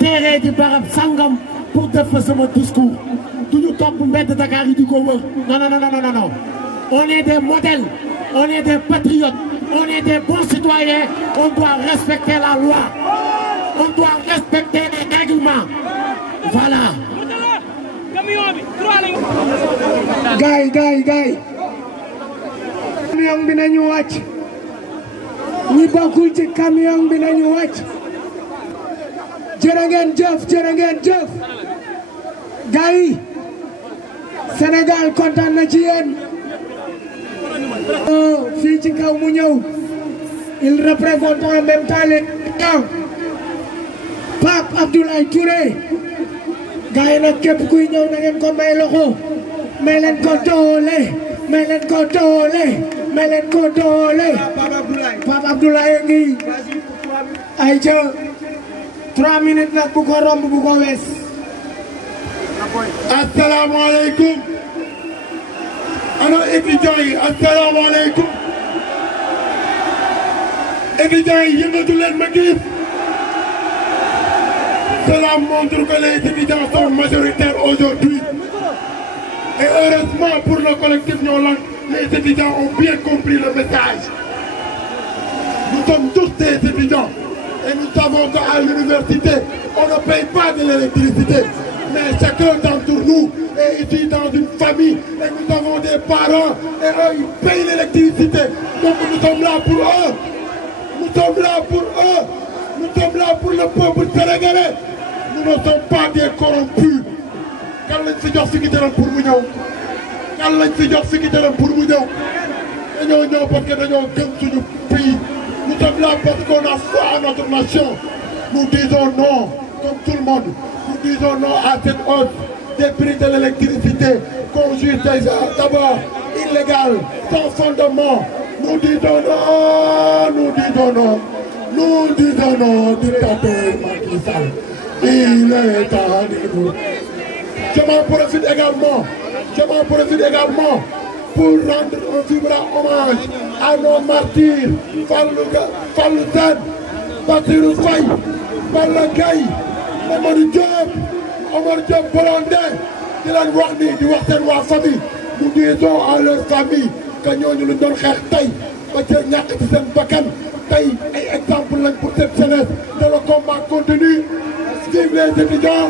teeree di barab sangam pour def fa sama discours duñu topp mbedd Dakar yi di ko wër non non non non non on est des modèles on est des patriotes on est des bons citoyens on doit respecter la loi on doit respecter les règlements voilà. gaay camion bi nañu wàcc ñi bokkul ci camion bi nañu wàcc jërë ngeen jëf gaay Sénégal kontaan na ci yéen fii ci kaw mu ñëw il représente en même temps les Pape Abdoulaye Touré gaay nag képp kuy ñëw na ngeen ko may loxo may leen ko doole Pape Abdoulaye ngi ay ca 3 minutes nag bu ko romb bu ko wees. asalaamaaleykum ana étudiants yi asalaamaaleykum étudiants yi yëngatu leen ma gis. Cela montre que les étudiants sont majoritaires aujourd'hui. Et heureusement pour le collectif Ñoo-Lank, les étudiants ont bien compris le message. Nous sommes tous des étudiants. Et nous savons qu'à l'université, on ne paye pas de l'électricité. Mais chacun d'entre nous est ici dans une famille. Et nous avons des parents. Et eux, ils payent l'électricité. Donc nous sommes là pour eux. Nous sommes là pour eux. Nous sommes là pour le peuple sénégalais. Nous ne sommes pas des corrompus. Kan lañ fi jox fukki dërëm pour mu ñëw. Kan lañ fi jox fukki dërëm pour mu ñëw. Dañoo ñëw parce que dañoo gëm suñu pays. Nous sommes là parce qu'on a foi à notre nation. Nous disons non, comme tout le monde. Nous disons non à cette hausse des prix de l'électricité qu'on juge déjà d'abord illégale, sans fondement. Nous disons non, dictateur Macky Sall. Il est temps de nous. Je m'en profite également pour rendre un vibrant hommage à nos martyrs, Fallou Sène, Bassirou Faye, Balla Gaye, Mamadou Diop, Omar Diop Blondin, di leen wax ni di wax seen waa famille. Nous disons à leur famille que ñooñu lu doon xeex tey ba ca ñàkk ci seen bakkan tey ay exemple lañ pour cette jeunesse de le combat continue. Vive les étudiants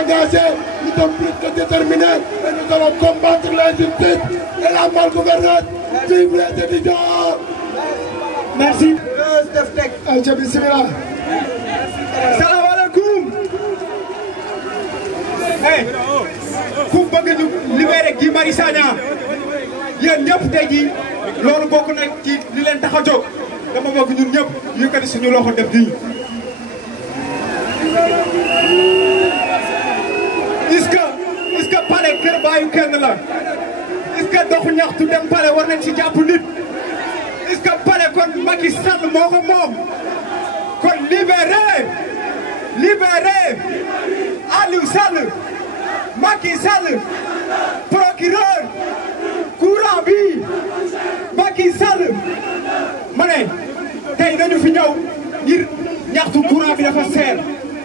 engagés, nous sommes plus que déterminés et nous allons combattre l'injustice et la malgouvernance. Vive les étudiants. Merci. Aïcha bismillah. Salaamaaleykum. Hey, ku bëgg ñu libéré Guy Marius Sagna yéen ñëpp tey jii loolu bokk na ci li leen tax a jóg dama bëgg ñun ñëpp yëkkati suñu loxo def nii. est-ce que palais kër baayu kenn la est-ce que doxu ñaxtu dem palais war nañ ci jàpp nit est-ce que palais kon Macky Sall moo ko moom kon libéré Aliou Sall Macky Sall procureur courant bi Macky Sall ma ne tey dañu fi ñëw ngir ñaxtu courant bi dafa seer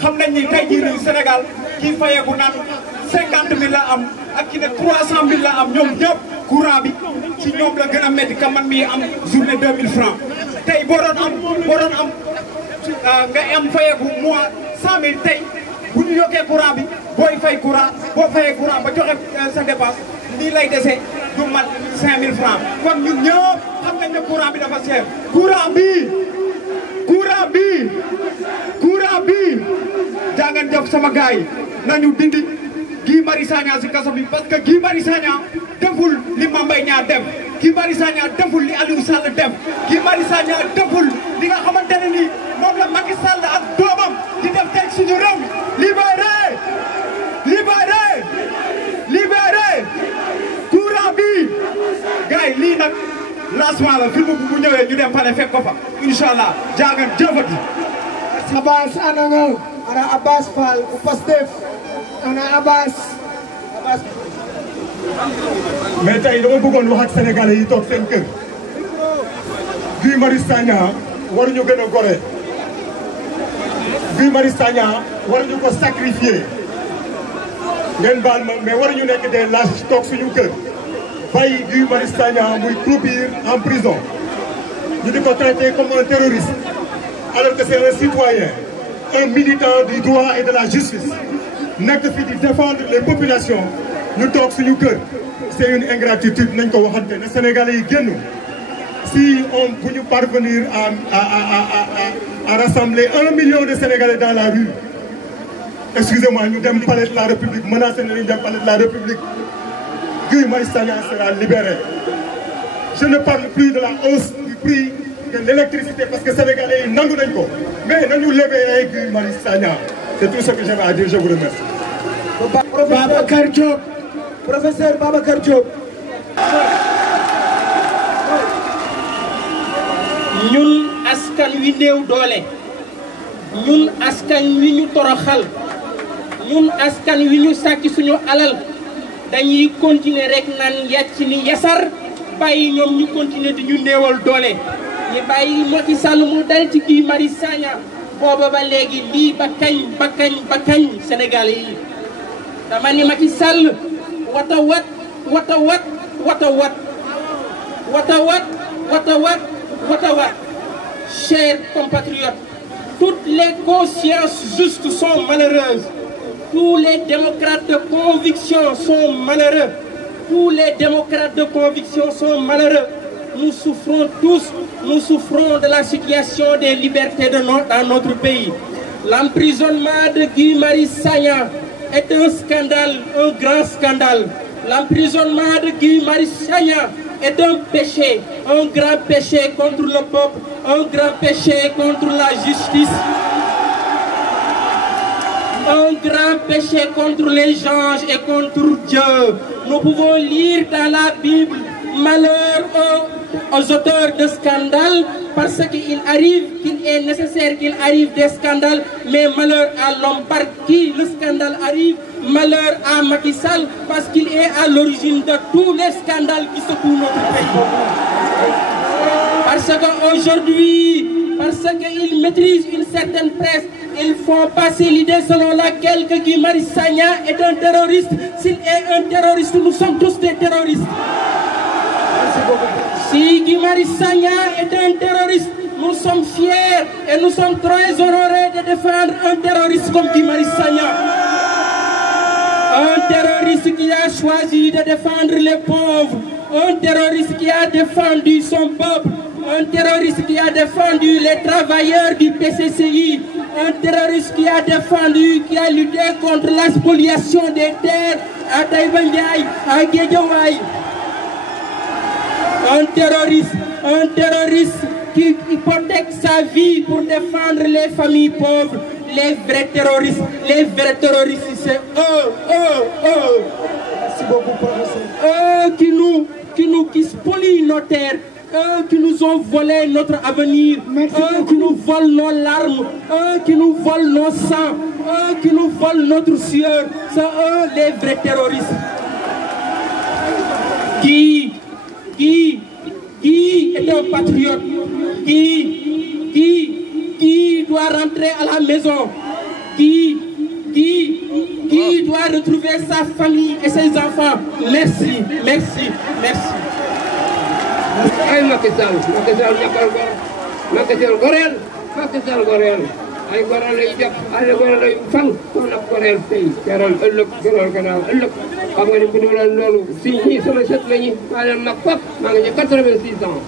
xam nañ ni tey jii nii Sénégal kii fayeeku naan 50 000 la am ak ki ne 300 000 la am ñoom ñëpp courant bi ci ñoom la gën a métti ka man mii am journée 2000 francs tey boo doon am nga am fayeeku mois 100 000 tey bu ñu yokkee courant bi boo fayee courant ba joxe sa dépense lii lay dese du mat 5000 francs kon ñun ñëpp xam nañ ne courant bi dafa cher courant bi jàngan jëf sama gaay nañu dindi Guy Marius Sagna si kaso bi parce que Guy Marius Sagna deful li Mame Mbaye Niang def Guy Marius Sagna deful li Aliou Sall def Guy Marius Sagna deful li nga xamante ne ni moom la Macky Sall ak doomam di def teg suñu réew libéré courant bi gaay lii nag lancement la film bu ñëwee ñu dem pale fekk ko fa inshallah jàngan jëfati Abbas ana nga ana Abbas Fall bu Pastef ana Abbas mais tey dama bëggoon wax ak sénégalais yi toog seen kër Guy Marius Sagna waruñu gën a gore Guy Marius Sagna waruñu ko sacrifier ngeen baal ma mais waruñu nekk des lâches toog suñu kër bàyyi Guy Marius Sagna muy croupir en prison ñu di ko traiter comme un terroriste alors que c'est un citoyen un militant du droit et de la justice nekk fi di défendre les populations ñu toog suñu kër c'est une ingratitude nañ ko waxante ne Sénégalais yi génn si on peut parvenir à rassembler 1 million de Sénégalais dans la rue excusez-moi ñu dem palais de la République menacé nañu dem palais de la République Guy Marius Sagna sera libéré. Je ne parle plus de la hausse du prix de l'électricité parce que Sénégalais yi nangu nañ ko mais nañu libérer Guy Marius Sagna. C'est tout ce que j'avais à dire, je vous remercie. Babacar Diop, professeur Babacar Diop. ñun askan wi néew doole ñun askan wi ñu toroxal ñun askan wi ñu sàcc suñu alal dañuy continuer rek naan yàcc ni yasar bàyyi ñoom ñu continuer di ñu néewal doole ñu bàyyi Macky Sall mu dal ci Guy Marius Sagna booba ba léegi lii ba kañ Sénégalais yi dama ni Macky Sall watawat chers compatriotes, toutes les consciences justes sont malheureuses. Tous les démocrates de conviction sont malheureux. Tous les démocrates de conviction sont malheureux. Nous souffrons tous, nous souffrons de la situation des libertés dans notre pays. L'emprisonnement de Guy Marius Sagna est un scandale, un grand scandale. L'emprisonnement de Guy Marius Sagna est un péché, un grand péché contre le peuple, un grand péché contre la justice, un grand péché contre les anges et contre Dieu. Nous pouvons lire dans la Bible malheur aux auteurs de scandales parce qu'il est nécessaire qu'il arrive des scandales, mais malheur à l'homme par qui le scandale arrive. Malheur à Macky Sall parce qu'il est à l'origine de tous les scandales qui secouent notre pays. Parce qu'aujourd'hui, parce qu'ils maîtrisent une certaine presse, ils font passer l'idée selon laquelle que Guy Marius Sagna est un terroriste. S'il est un terroriste, nous sommes tous des terroristes. Si Guy Marius Sagna est un terroriste, nous sommes fiers et nous sommes très honorés de défendre un terroriste comme Guy Marius Sagna. Un terroriste qui a choisi de défendre les pauvres, un terroriste qui a défendu son peuple, un terroriste qui a défendu les travailleurs du PCCI, un terroriste qui a défendu, qui a lutté contre la spoliation des terres à Taïba Ndiaye, à Guédiawaye. Un terroriste qui hypothèque sa vie pour défendre les familles pauvres. Les vrais terroristes, c'est eux. Merci beaucoup, professeur. Qui spolient nos terres, eux qui nous ont volé notre avenir, eux qui nous volent nos larmes, eux qui nous volent nos sangs, eux qui nous volent notre sueur, c'est eux les vrais terroristes. Qui est un patriote, qui doit rentrer à la maison, qui doit retrouver sa famille et ses enfants. Merci. ay Macky Sall goreel ay goreel lay jàpp ay goreel lay fang kon nag goreel tey jaral ëllëg jaral gannaaw ëllëg xam nga ni bu dul loolu si ñii sama sët lañu maa leen mag fop maa ngi ci 86 ans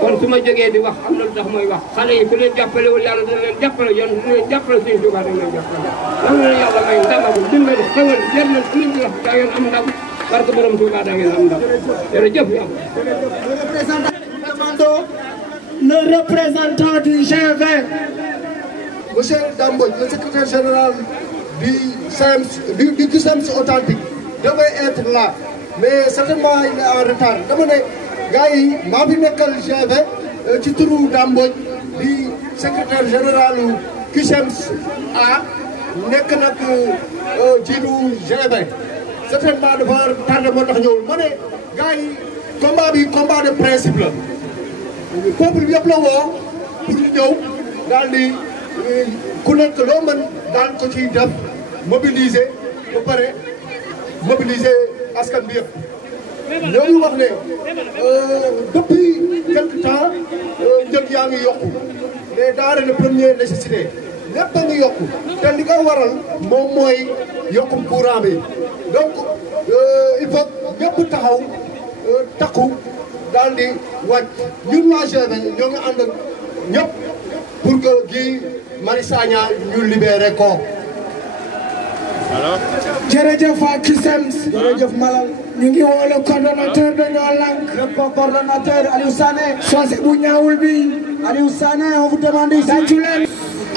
kon su ma jógee di wax am na lu tax mooy wax xale yi ku leen jàppalewul yàlla dina leen jàppale yoon dina leen jàppale Sëñ Tuubaa dina leen jàppale am na yàlla may ndamagul dimbali xewal jar na lu ñu wax daa ngeen am ndam barke borom Tuubaa daa ngeen am ndam jërëjëf yàlla Le représentant du G20, Monsieur Damboj, le secrétaire général du CUSEMS authentique, devait être là, mais certainement il est en retard. Dama ne gars yi maa fi nekkal G20 ci turu Damboj di secrétaire général CUSEMS a nekk nag jiitu G20 certainement dafa tardé moo tax ñëwul ma ne gars yi combat de principe la. peuple bi yëpp la woo pour ñu ñëw daal di ku nekk loo mën daan ko ciy def mobiliser ba pare mobiliser askan bi yëpp. ñoo ngi wax ne depuis quelque temps njëg yaa ngi yokku les denrées de première nécessité lépp a ngi yokku te li ko waral moom mooy yokkum courant bi donc il faut ñëpp taxaw takku daal di wàcc ñun waa G20 ñoo ngi ànd ak ñëpp pour que Guy Marius Sagna ñu libéré ko. jërëjëf Akisems. jërëjëf Malal. ñu ngi woo le coordonnateur de Ñoo Lank. le coordonnateur Aliou Sané. soose bu ñaawul bi. Aliou Sané on vous demande ici. tàccu leen.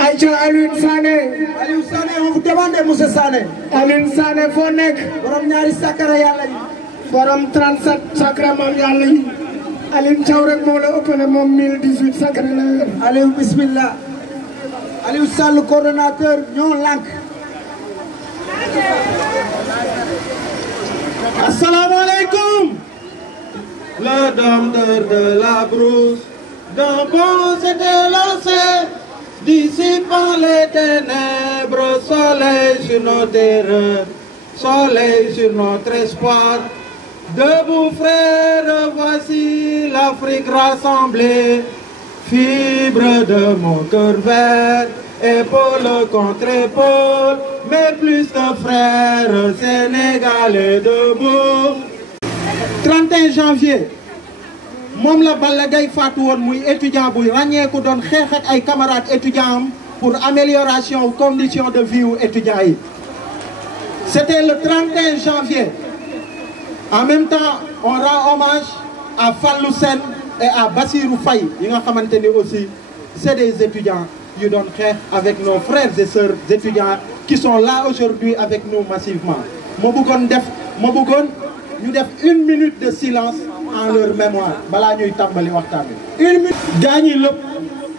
Aïcha Aliou Sané. Aliou Sané on vous demande monsieur Sané. Aliou Sané foo nekk. borom ñaari sakara yàlla yi. borom 37 sakara maam yàlla yi. Aliou Thiaw rek moo la ëppale moom 1018 sakara la yor. Aliou bismillah. Aliou Sall coordonnateur Ñoo Lank. Assalamu alaikum. Le dompteur de la brousse d'un bond s'était lancé, dissipant les ténèbres, soleil sur nos terreurs, soleil sur notre espoir. Debout frères, voici l'Afrique rassemblée, fibre de mon cœur vert, épaule contre épaule, mais plus qu'un frère sénégalais debout. 31 janvier moom la Balla Gaye faatu woon muy étudiant buy ràññeeku doon xeex ak ay camarades étudiants pour amélioration conditions de vie wu étudiants yi. C'était le 31 janvier. En même temps on rend hommage à Fallou Sène et à Bassirou Faye yi nga xamante ni aussi c'est des étudiants yu doon xeex avec nos frères et sœurs étudiants qui sont là aujourd'hui avec nous massivement. ma bëggoon ñu def 1 minute de silence en leur mémoire balaa ñuy tàmbali waxtaan bi. 1 minute. gaa ñi le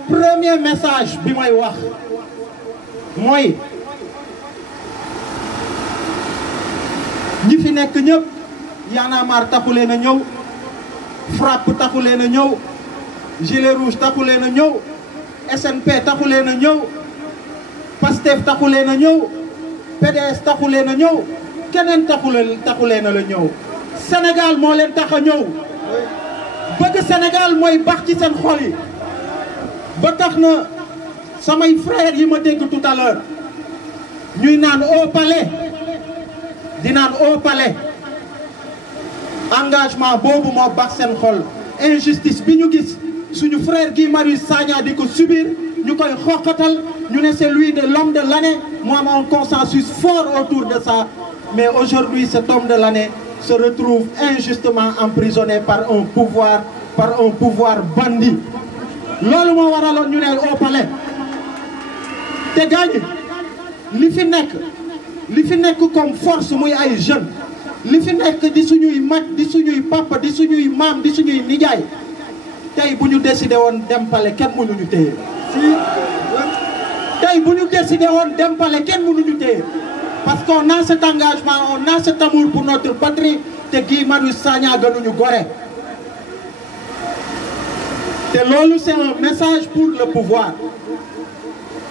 premier message bi may wax mooy ñi fi nekk ñëpp Y'en a marre taxu leen a ñëw FRAPP taxu leen a ñëw gilet rouge taxu leen a ñëw SNP taxu leen a ñëw PASTEF taxu leen a ñëw PDS taxu leen a ñëw keneen taxu leen a la ñëw Sénégal moo leen tax a ñëw bëgg Sénégal mooy bax ci seen xol yi ba tax na samay frères yi ma dégg tout à l'heure ñuy naan au palais di naan au palais engagement boobu moo bax seen xol injustice bi ñu gis suñu frère Guy Marius Sagna di ko subir ñu koy xoqatal ñu ne c'est lui de l'homme de l'année mu am un consensus fort autour de ça mais aujourd'hui cet homme de l'année se retrouve injustement emprisonné par un pouvoir bandit loolu moo waraloon ñu ne au palais te gaañi li fi nekk comme force muy ay jeunes li fi nekk di suñuy mag di suñuy papa di suñuy maam di suñuy nijaay tey bu ñu décidé woon dem palais kenn mënuñu téye tey bu ñu décidé woon dem palais kenn mënuñu téye parce qu'on a cet engagement on a cet amour pour notre patrie te Guy Marius Sagna gënuñu gore te loolu c'est un message pour le pouvoir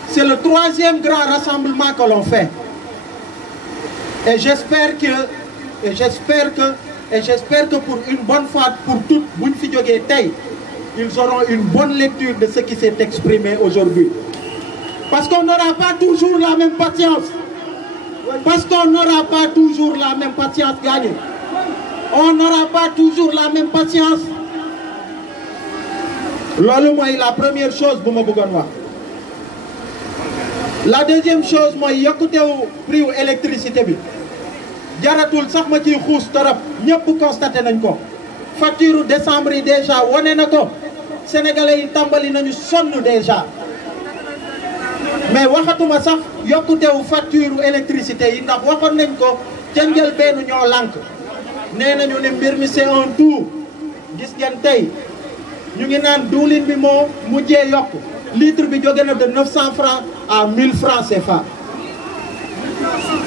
c'est le 3e grand rassemblement que l'on fait et j'espère que pour une bonne fois pour toutes buñ fi jógee tey ils auront une bonne lecture de ce qui s'est exprimé aujourd'hui parce qu'on n'aura pas toujours la même patience gagné on n'aura pas toujours la même patience loolu mooy la première chose bu ma bëggoon wax la deuxième chose mooy yokkutewu prix wu électricité bi jaratul sax ma ciy xuus torop ñëpp constaté nañ ko facture décembre yi déjà wane na ko sénégalais yi tàmbali nañu sonn déjà mais waxatuma sax yokkutewu facture électricité yi ndax waxoon nañ ko ca njëlbéenu Ñoo Lank nee nañu ne mbir mi c'est un tout gis ngeen tey ñu ngi naan diwlin bi moo mujjee yokk litre bi jóge na de 900 francs à 1000 francs CFA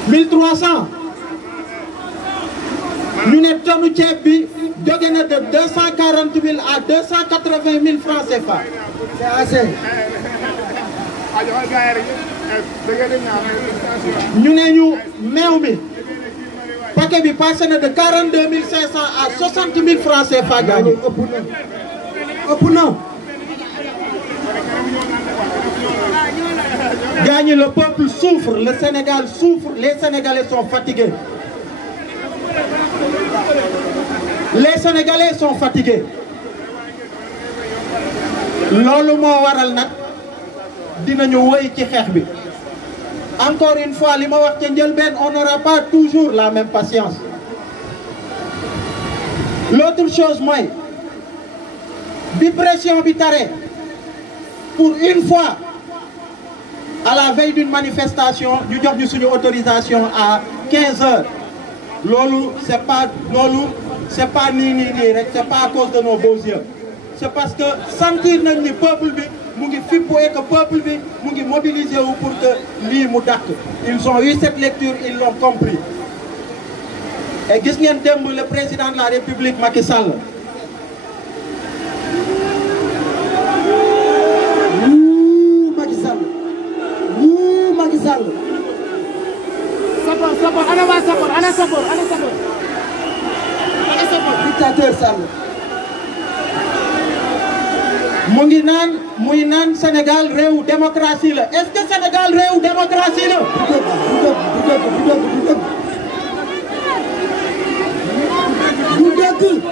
1300 ñu ne tonne ceeb bi jóge na de 240 000 à 280 000 francs CFA. C'est assez. ñu ne ñu meew mi paquet bi passé na de 42 500 à 60 000 francs CFA gaañu ëpp na gaañu. Le peuple souffre, le Sénégal souffre, les Sénégalais sont fatigués. Les Sénégalais sont fatigués. Loolu moo waral nag dinañu woy ci xeex bi. Encore une fois li ma wax ca njëlbeen, on n'aura pas toujours la même patience. L'autre chose mooy bi pression bi tare pour une fois à la veille d'une manifestation ñu jox ñu suñu autorisation à 15 heures. Loolu c'est pas nii rek, c'est pas à cause de nos beaux yeux. C'est parce que sentir nañ ni peuple bi mu ngi fippu et que peuple bi mu ngi mobiliser wu pour que lii mu dàkk. Ils ont eu cette lecture, ils l'ont compris. Et gis ngeen démb le président de la République Macky Sall. Macky Sall. Sapor, ana waa Sapor, ana Sapor. Dictateur Sall. muy naan Sénégal réewu démocratie la. Est-ce que Sénégal réewu démocratie la? Du dëgg.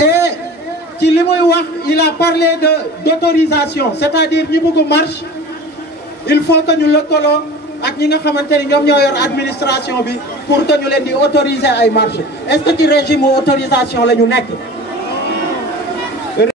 Et ci li muy wax, il a parlé d'autorisation, c'est-à-dire ñi bëgg marche, il faut que ñu lëkkaloo ak ñi nga xamante ni ñoom ñoo yor administration bi pour que ñu leen di autoriser ay marche. Est-ce que ci régime autorisation la ñu nekk?